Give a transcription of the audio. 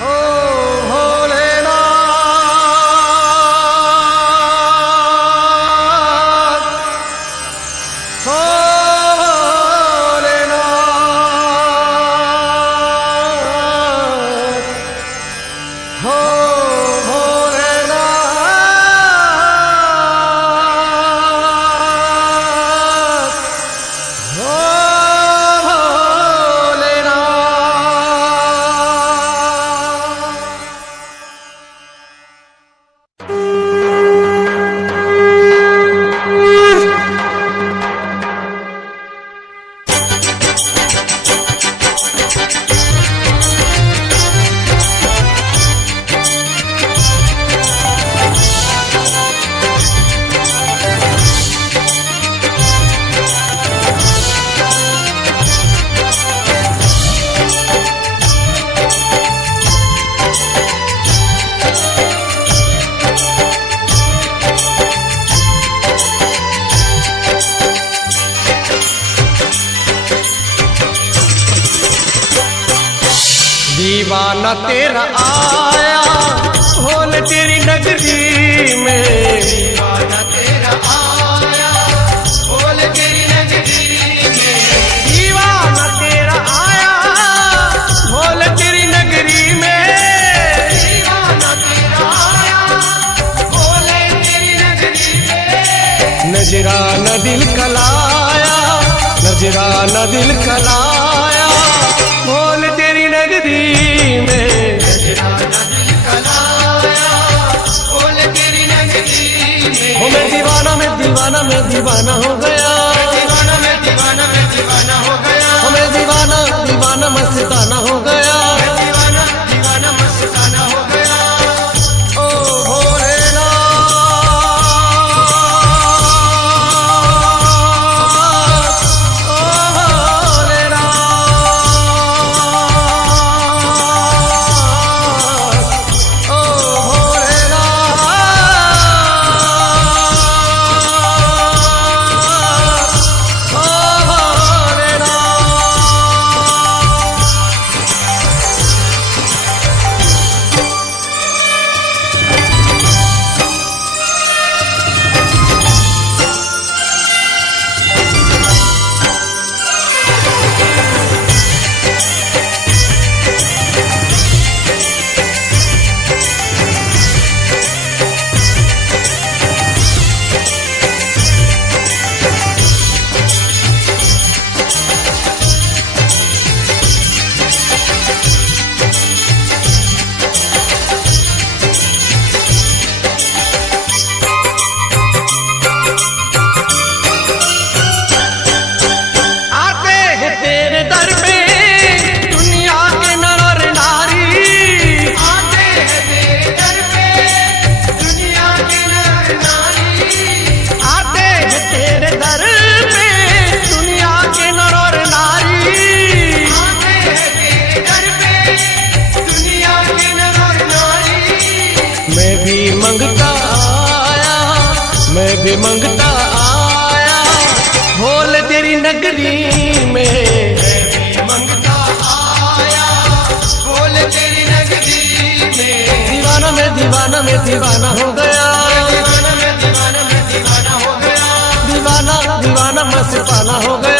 हो भोलेनाथ हो भोलेनाथ हो दीवाना तेरा आया भोल तेरी नगरी में। दीवाना तेरा आया भोल तेरी नगरी में। दीवाना तेरा आया भोल तेरी नगरी में। दीवाना तेरा आया भोल तेरी नगरी में। नजराना दिल कलाया नजराना दिल कलाया भोल तेरी नगरी में। नजराना दिल कलाया भोल तेरी नगरी में। हो मैं दीवाना मैं दीवाना मैं दीवाना हो गया। दीवाना मैं दीवाना मैं दीवाना हो गया। हो मैं दीवाना दीवाना मस्ताना हो गया। दीवाना दीवाना मस्ताना हो गया। ओ मैं भी मंगता आया भोल तेरी नगरी में। मैं भी मंगता आया भोल तेरी नगरी में। दीवाना मैं दीवाना मैं दीवाना हो गया। दीवाना मैं दीवाना मैं दीवाना हो गया। दीवाना दीवाना मस्ताना हो गया।